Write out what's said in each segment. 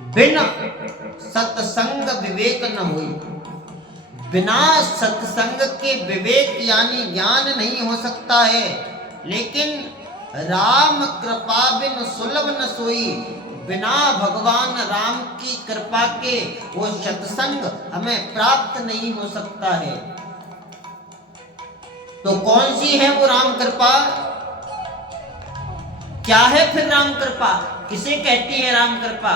बिन सत्संग विवेक न होई। बिना सत्संग के विवेक यानी ज्ञान नहीं हो सकता है। लेकिन राम कृपा बिन सुलभ न सोई, बिना भगवान राम की कृपा के वो सत्संग हमें प्राप्त नहीं हो सकता है। तो कौन सी है वो राम कृपा? क्या है फिर राम कृपा? किसे कहती है राम कृपा?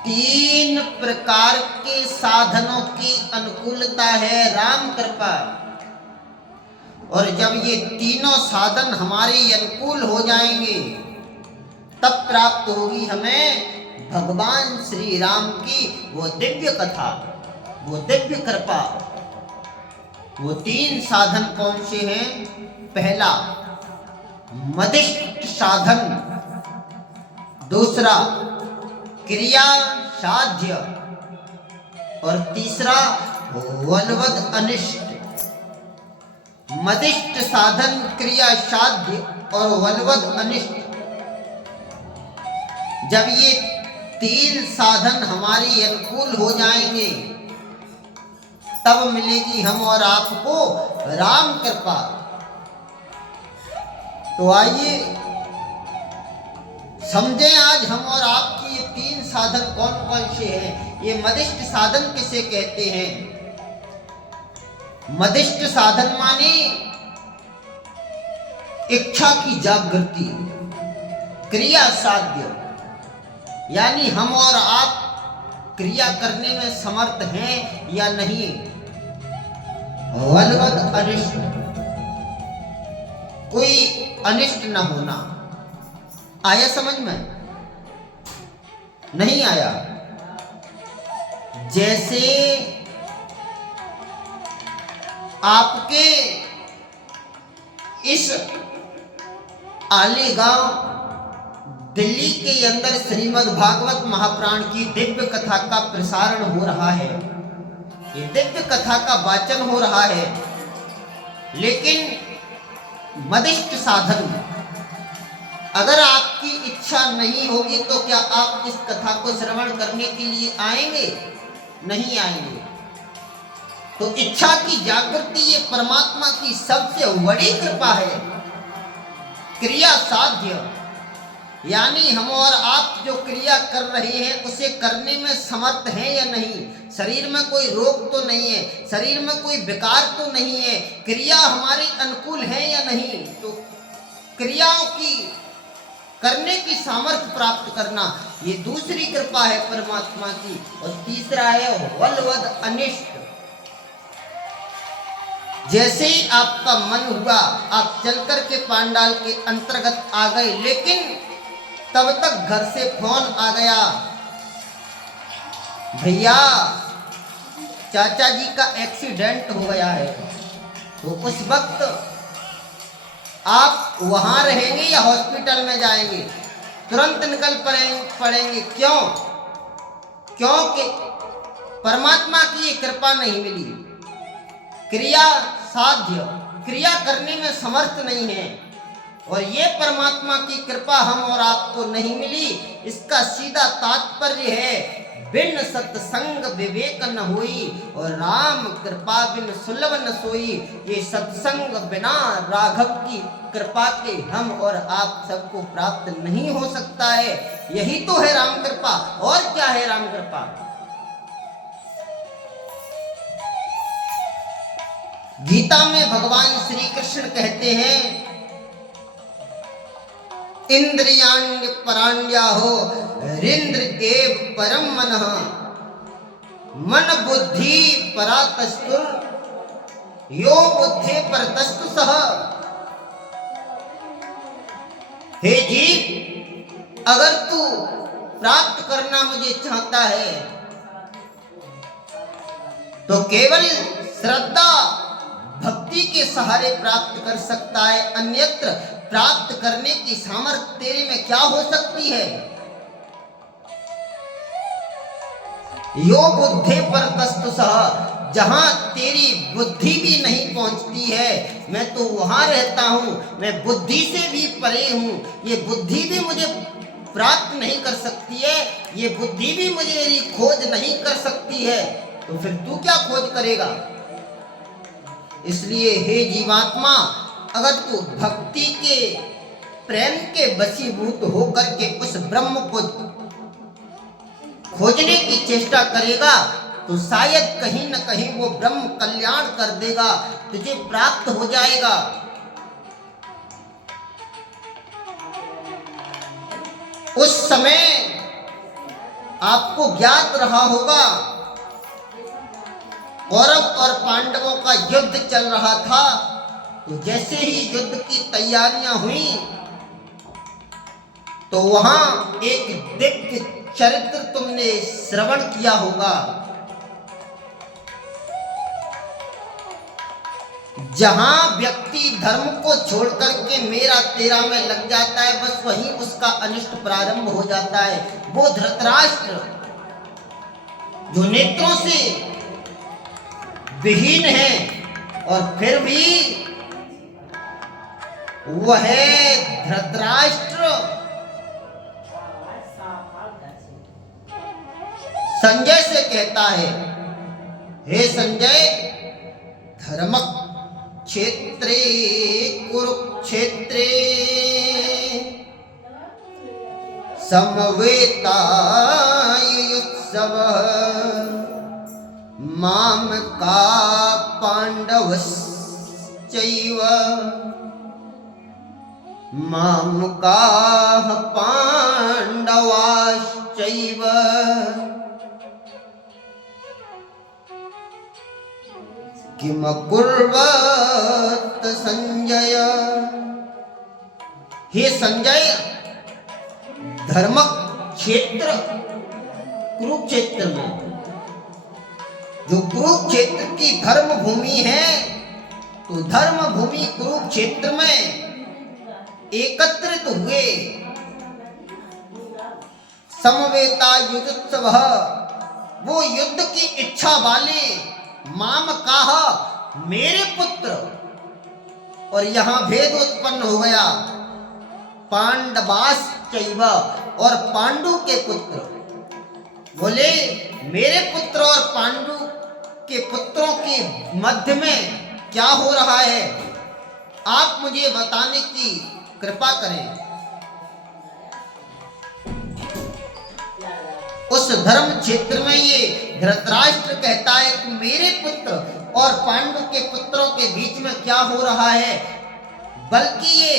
3 प्रकार के साधनों की अनुकूलता है राम कृपा। और जब ये तीनों साधन हमारे अनुकूल हो जाएंगे तब प्राप्त होगी हमें भगवान श्री राम की वो दिव्य कथा, वो दिव्य कृपा। वो 3 साधन कौन से हैं? पहला मदिष्ट साधन, दूसरा क्रिया साध्य और तीसरा वलवद अनिष्ट। मदिष्ट साधन, क्रिया साध्य और वलवद अनिष्ट, जब ये 3 साधन हमारी अनुकूल हो जाएंगे तब मिलेगी हम और आपको राम कृपा। तो आइए समझें आज हम और आपकी ये 3 साधन कौन कौन से हैं। ये मदिष्ट साधन किसे कहते हैं? मदिष्ट साधन माने इच्छा की जागृति। क्रिया साध्य यानी हम और आप क्रिया करने में समर्थ हैं या नहीं। वलवद अनिष्ट, कोई अनिष्ट न होना। आया समझ में? नहीं आया? जैसे आपके इस आलेगांव दिल्ली के अंदर श्रीमद् भागवत महापुराण की दिव्य कथा का प्रसारण हो रहा है, ये दिव्य कथा का वाचन हो रहा है। लेकिन मदिष्ट साधन, अगर आपकी इच्छा नहीं होगी तो क्या आप इस कथा को श्रवण करने के लिए आएंगे? नहीं आएंगे। तो इच्छा की जागृति ये परमात्मा की सबसे बड़ी कृपा है। क्रिया साध्य यानी हम और आप जो क्रिया कर रहे हैं उसे करने में समर्थ हैं या नहीं। शरीर में कोई रोग तो नहीं है, शरीर में कोई विकार तो नहीं है, क्रिया हमारे अनुकूल है या नहीं। तो क्रियाओं की करने की सामर्थ्य प्राप्त करना ये दूसरी कृपा है परमात्मा की। और तीसरा है वलवद अनिष्ट। जैसे ही आपका मन हुआ आप चलकर के पांडाल के अंतर्गत आ गए, लेकिन तब तक घर से फोन आ गया, भैया चाचा जी का एक्सीडेंट हो गया है। तो उस वक्त आप वहां रहेंगे या हॉस्पिटल में जाएंगे? तुरंत निकल पड़ेंगे। क्यों? क्योंकि परमात्मा की ये कृपा नहीं मिली। क्रिया साध्य, क्रिया करने में समर्थ नहीं है, और ये परमात्मा की कृपा हम और आपको नहीं मिली। इसका सीधा तात्पर्य है बिन सत्संग विवेक न होई और राम कृपा बिन सुलभ न सोई। ये सत्संग बिना राघव की कृपा के हम और आप सबको प्राप्त नहीं हो सकता है। यही तो है राम कृपा। और क्या है राम कृपा? गीता में भगवान श्री कृष्ण कहते हैं इंद्रियाण्य पराण्याहो रिंद्र एव परम मनः मन बुद्धि परातस्तुर यो बुद्धि परतस्तु सह। हे जीव, अगर तू प्राप्त करना मुझे चाहता है तो केवल श्रद्धा भक्ति के सहारे प्राप्त कर सकता है। अन्यत्र प्राप्त करने की सामर्थ्य तेरे में क्या हो सकती है? यो बुद्धि परतस्तु सह, जहां तेरी बुद्धि भी नहीं पहुंचती है मैं तो वहां रहता हूं, मैं बुद्धि से भी परे हूं। ये बुद्धि भी मुझे प्राप्त नहीं कर सकती है, ये बुद्धि भी मेरी खोज नहीं कर सकती है, तो फिर तू क्या खोज करेगा। इसलिए हे जीवात्मा, अगर तू भक्ति के प्रेम के वशीभूत होकर के उस ब्रह्म को खोजने की चेष्टा करेगा तो शायद कहीं न कहीं वो ब्रह्म कल्याण कर देगा, तुझे प्राप्त हो जाएगा। उस समय आपको ज्ञात रहा होगा, कौरव और पांडवों का युद्ध चल रहा था, तो जैसे ही युद्ध की तैयारियां हुई तो वहां एक दिव्य चरित्र तुमने श्रवण किया होगा, जहां व्यक्ति धर्म को छोड़ करके मेरा तेरा में लग जाता है, बस वहीं उसका अनिष्ट प्रारंभ हो जाता है। वो धृतराष्ट्र जो नेत्रों से विहीन है और फिर भी वह धृतराष्ट्र संजय से कहता है, हे संजय, धर्म क्षेत्रे कुरुक्षेत्रे समवेतायुत्सव माम का पांडवश्चैव माम का पांडवाश्चैव किम कुर्वत संजय। हे संजय, धर्म क्षेत्र कुरुक्षेत्र में, जो कुरुक्षेत्र की धर्म भूमि है, तो धर्म भूमि कुरुक्षेत्र में एकत्रित हुए समवेता युजोत्सव, वो युद्ध की इच्छा वाले माम काह, मेरे पुत्र, और यहां भेद उत्पन्न हो गया, पांडवाश्चैव, और पांडु के पुत्र। बोले मेरे पुत्र और पांडु के पुत्रों के मध्य में क्या हो रहा है, आप मुझे बताने की कृपा करें। उस धर्म क्षेत्र में ये धृतराष्ट्र कहता है कि मेरे पुत्र और पांडु के पुत्रों के बीच में क्या हो रहा है, बल्कि ये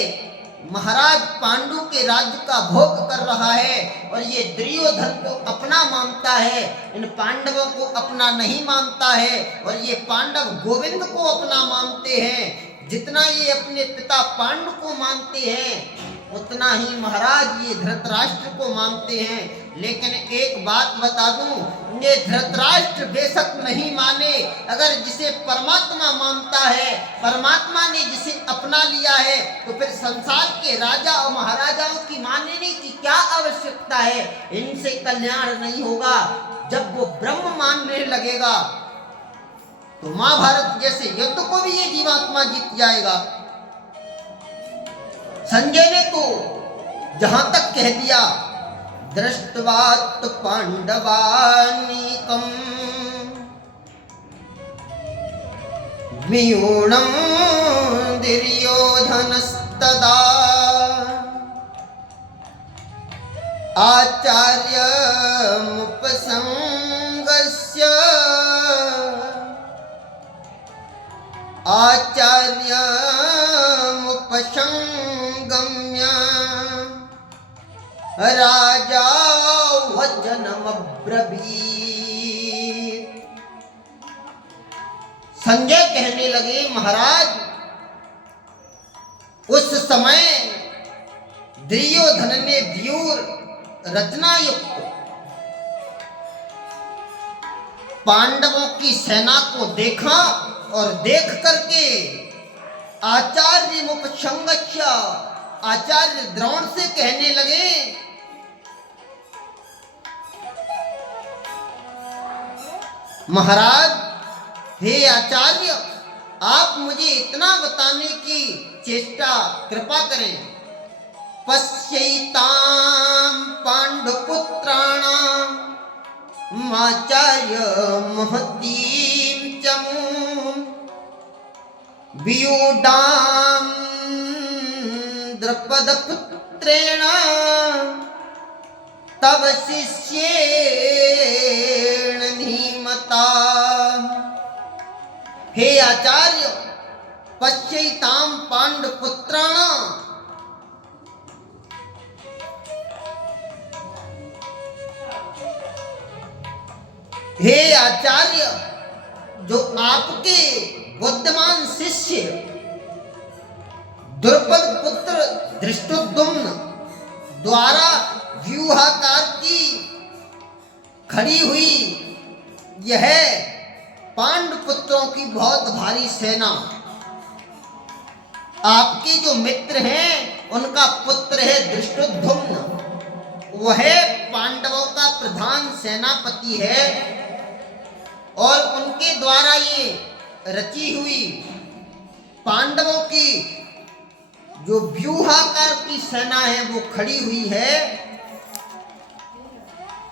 महाराज पांडु के राज्य का भोग कर रहा है और ये दुर्योधन को अपना मानता है, इन पांडवों को अपना नहीं मानता है, और ये पांडव गोविंद को अपना मानते हैं। जितना ये अपने पिता पांडु को मानते हैं उतना ही महाराज ये धृतराष्ट्र को मानते हैं। लेकिन एक बात बता दूं, ये धृतराष्ट्र बेशक नहीं माने, अगर जिसे परमात्मा मानता है, परमात्मा ने जिसे अपना लिया है, तो फिर संसार के राजा और महाराजाओं की मानने की क्या आवश्यकता है। इनसे कल्याण नहीं होगा। जब वो ब्रह्म मानने लगेगा तो महाभारत जैसे युद्ध को भी ये जीवात्मा जीत जाएगा। संजय ने तो जहां तक कह दिया, दृष्टवात पांडवानीकम वियूणं दुर्योधनस्तदा आचार्यमुपसंगस्य आचार्यमुपसंगम्य राजा वचनमब्रवीत्। संजय कहने लगे, महाराज उस समय दुर्योधन ने व्यूर रचना युक्त पांडवों की सेना को देखा और देख करके आचार्य मुपसंगस्य, आचार्य द्रोण से कहने लगे, महाराज हे आचार्य, आप मुझे इतना बताने की चेष्टा कृपा करें, पश्यैतां पाण्डुपुत्राणाम् आचार्य महतीं च वियूढां द्रुपदपुत्रेण तव शिष्येण धीमता। हे आचार्य, पश्यैतां पाण्डुपुत्राणां, हे आचार्य, जो आपके बुद्धिमान शिष्य द्रुपद पुत्र धृष्टद्युम्न द्वारा व्यूहाकार की खड़ी हुई यह पांडुपुत्रों की बहुत भारी सेना, आपके जो मित्र हैं उनका पुत्र है धृष्टद्युम्न, वह पांडवों का प्रधान सेनापति है और उनके द्वारा ये रची हुई पांडवों की जो व्यूहाकार की सेना है वो खड़ी हुई है।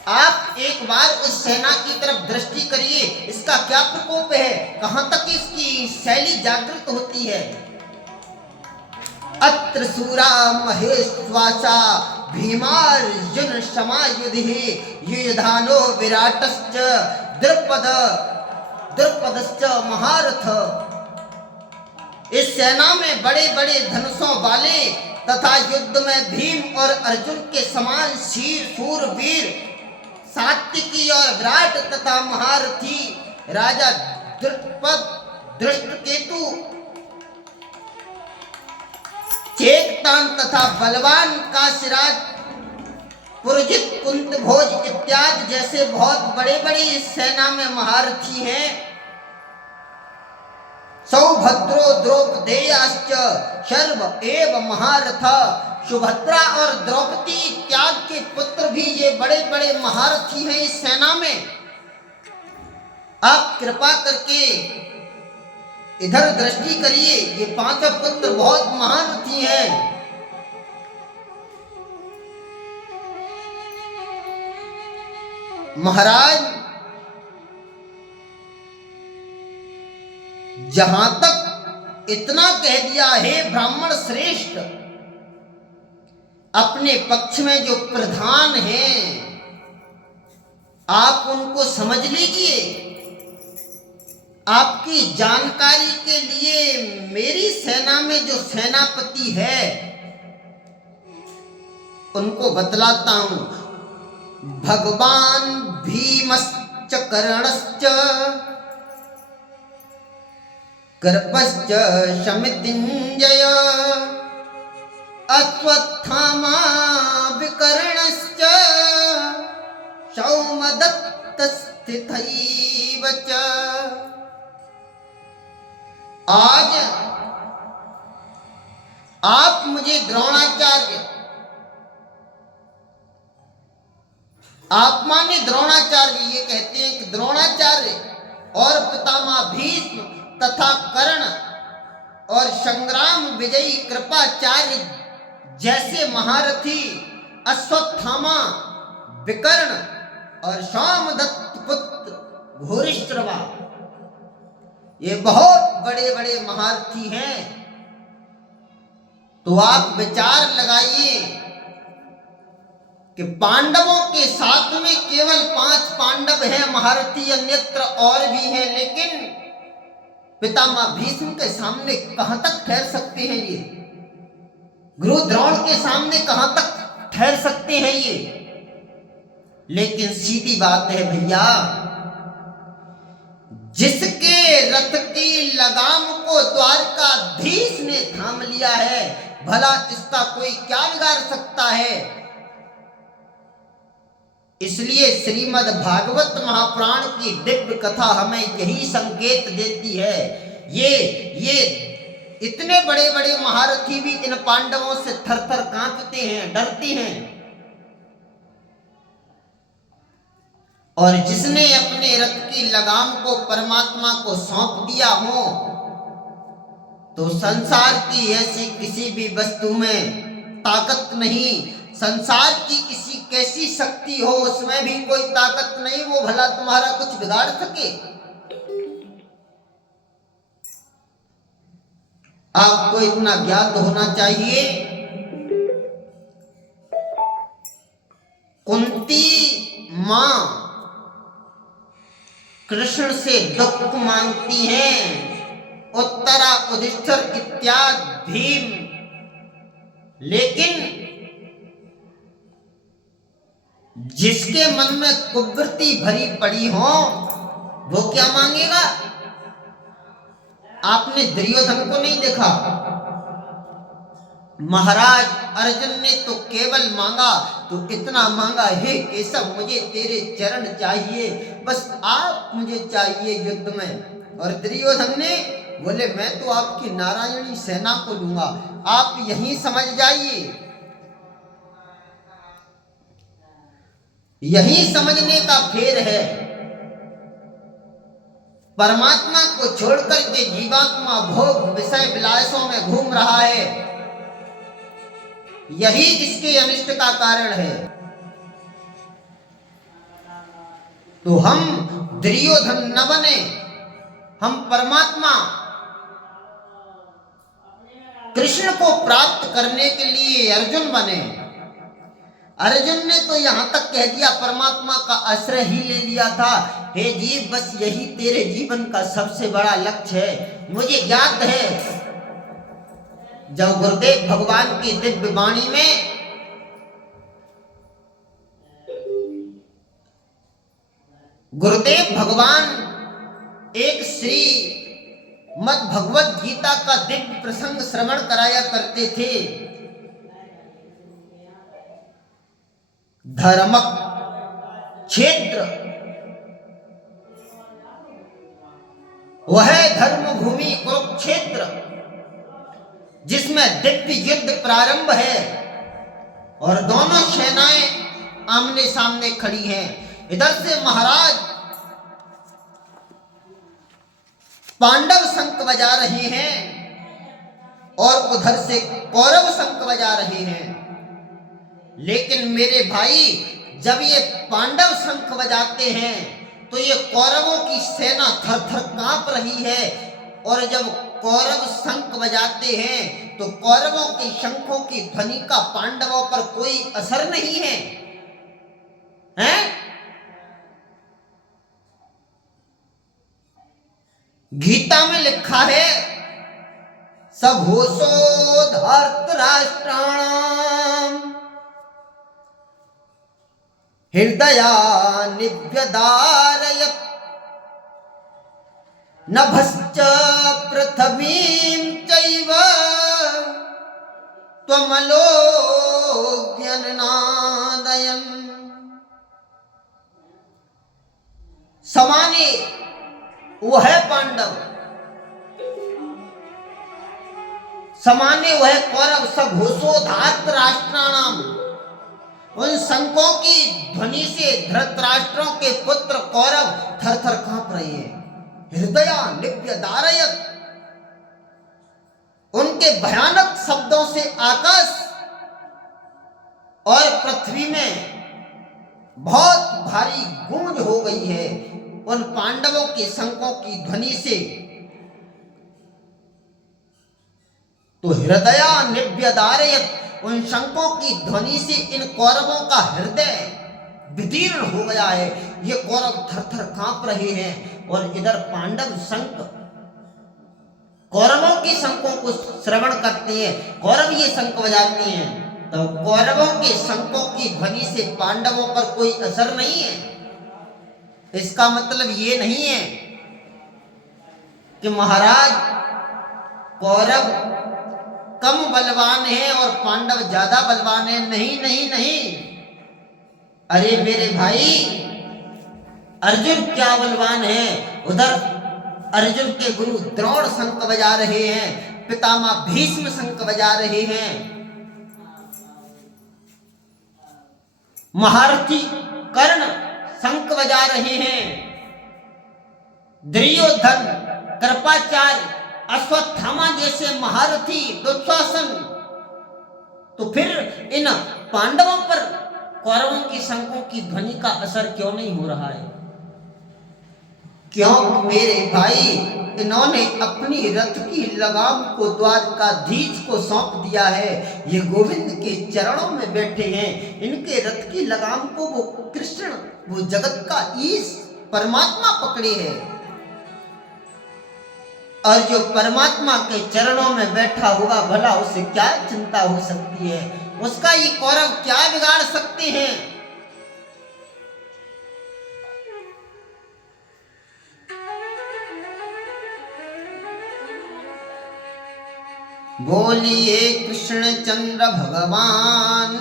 आप एक बार इस सेना की तरफ दृष्टि करिए, इसका क्या प्रकोप है, कहां तक इसकी शैली जागृत होती है। अत्र सूरा महेश्वासा भीमार्जुन समायुधि युधानो विराटश्च द्रुपदश्च महारथ। इस सेना में बड़े बड़े धनुषों वाले तथा युद्ध में भीम और अर्जुन के समान शूरवीर सात्विकी और विराट तथा महारथी राजा द्रुपद, दृष्टकेतु, चेकतान तथा बलवान काशीराज, पुरजित, कुंतभोज इत्यादि जैसे बहुत बड़े बड़े इस सेना में महारथी हैं। सौभद्रो द्रौपदेयाश्च शर्व एव महारथ। सुभद्रा और द्रौपदी इत्यादि के पुत्र भी ये बड़े बड़े महारथी हैं इस सेना में। आप कृपा करके इधर दृष्टि करिए, ये पांचों पुत्र बहुत महारथी हैं। महाराज, जहां तक इतना कह दिया है ब्राह्मण श्रेष्ठ, अपने पक्ष में जो प्रधान हैं आप उनको समझ लीजिए। आपकी जानकारी के लिए मेरी सेना में जो सेनापति है उनको बतलाता हूं। भगवान भीमश्च कर्णश्च कृपश्च शमितिञ्जय अश्वत्थामा विकर्णश्च सौमदत्तस्थितैव च। आज आप मुझे द्रोणाचार्य, आप माने द्रोणाचार्य, ये कहते हैं कि द्रोणाचार्य और पितामह भीष्म तथा कर्ण और संग्राम विजयी कृपाचार्य जैसे महारथी, अश्वत्थामा, विकर्ण और सोमदत्त पुत्र घोरिश्रवा, ये बहुत बड़े बड़े महारथी हैं। तो आप विचार लगाइए कि पांडवों के साथ में केवल 5 पांडव हैं महारथी, अन्यत्र और भी हैं, लेकिन पितामह भीष्म के सामने कहां तक ठहर सकते हैं ये? गुरु द्रोण के सामने कहां तक ठहर सकते हैं ये? लेकिन सीधी बात है भैया, जिसके रथ की लगाम को द्वारकाधीश ने थाम लिया है, भला इसका कोई क्या बिगाड़ सकता है? इसलिए श्रीमद् भागवत महापुराण की दिव्य कथा हमें यही संकेत देती है। ये इतने बड़े बड़े महारथी भी इन पांडवों से थर थर कांपते हैं, डरते हैं। और जिसने अपने रथ की लगाम को परमात्मा को सौंप दिया हो, तो संसार की ऐसी किसी भी वस्तु में ताकत नहीं, संसार की किसी कैसी शक्ति हो उसमें भी कोई ताकत नहीं वो भला तुम्हारा कुछ बिगाड़ सके। आपको इतना ज्ञात होना चाहिए, कुंती मां कृष्ण से दुख मांगती हैं, उत्तरा युधिष्ठिर इत्यादि भीम, लेकिन जिसके मन में कुवृत्ति भरी पड़ी हो वो क्या मांगेगा? आपने दुर्योधन को नहीं देखा? महाराज अर्जुन ने तो केवल मांगा तो कितना मांगा, हे केशव मुझे तेरे चरण चाहिए, बस आप मुझे चाहिए युद्ध में। और दुर्योधन ने बोले मैं तो आपकी नारायणी सेना को लूंगा, आप यहीं समझ जाइए। यही समझने का फेर है। परमात्मा को छोड़कर के जीवात्मा भोग विषय विलासों में घूम रहा है, यही इसके अनिष्ट का कारण है। तो हम दुर्योधन न बने, हम परमात्मा कृष्ण को प्राप्त करने के लिए अर्जुन बने। अर्जुन ने तो यहां तक कह दिया, परमात्मा का आश्रय ही ले लिया था, हे जीव बस यही तेरे जीवन का सबसे बड़ा लक्ष्य है। मुझे ज्ञात है जब गुरुदेव भगवान की दिव्य वाणी में गुरुदेव भगवान एक श्री मद भगवत गीता का दिव्य प्रसंग श्रवण कराया करते थे। धर्म क्षेत्र वह धर्म भूमि कुरुक्षेत्र, जिसमें दिव्य युद्ध प्रारंभ है और दोनों सेनाएं आमने सामने खड़ी हैं। इधर से महाराज पांडव शंख बजा रहे हैं और उधर से कौरव शंख बजा रहे हैं। लेकिन मेरे भाई जब ये पांडव शंख बजाते हैं तो ये कौरवों की सेना थर थर कांप रही है, और जब कौरव शंख बजाते हैं तो कौरवों के शंखों की ध्वनि का पांडवों पर कोई असर नहीं है, हैं? गीता में लिखा है सघोषो धर्तराष्ट्राणाम हृदया निव्यदारयत् नभश्च पृथ्वीं चैव त्वमलोऽग्न्यनादयन्। समाने वह पांडव, समाने वह कौरव, सघोषो धर्तराष्ट्राणाम, उन शंखों की ध्वनि से धृतराष्ट्रों के पुत्र कौरव थर थर कांप रहे हैं। हृदया निव्यदारयत्, उनके भयानक शब्दों से आकाश और पृथ्वी में बहुत भारी गूंज हो गई है उन पांडवों के शंखों की ध्वनि से। तो हृदया निव्यदारयत्, उन शंखों की ध्वनि से इन कौरवों का हृदय विदीर्ण हो गया है। ये कौरव थर थर कांप रहे हैं और इधर पांडव शंख कौरवों के शंखों को श्रवण करते हैं, कौरव ये शंख बजाते हैं, तो कौरवों के शंखों की ध्वनि से पांडवों पर कोई असर नहीं है। इसका मतलब ये नहीं है कि महाराज कौरव कम बलवान है और पांडव ज्यादा बलवान है। नहीं नहीं नहीं, अरे मेरे भाई अर्जुन क्या बलवान है। उधर अर्जुन के गुरु द्रोण शंख बजा रहे हैं, पितामह भीष्म शंख बजा रहे हैं, महारथी कर्ण शंख बजा रहे हैं, दुर्योधन, कृपाचार्य, अश्वत्थामा जैसे महारथी, दुशासन तो फिर इन पांडवों पर कौरवों की शंखों की ध्वनि का असर क्यों नहीं हो रहा है? क्यों मेरे भाई, इन्होंने अपनी रथ की लगाम को द्वारकाधीश को सौंप दिया है। ये गोविंद के चरणों में बैठे हैं, इनके रथ की लगाम को वो कृष्ण, वो जगत का ईश परमात्मा पकड़े हैं। और जो परमात्मा के चरणों में बैठा होगा, भला उसे क्या चिंता हो सकती है? उसका ये कौरव क्या बिगाड़ सकते हैं? बोलिए कृष्ण चंद्र भगवान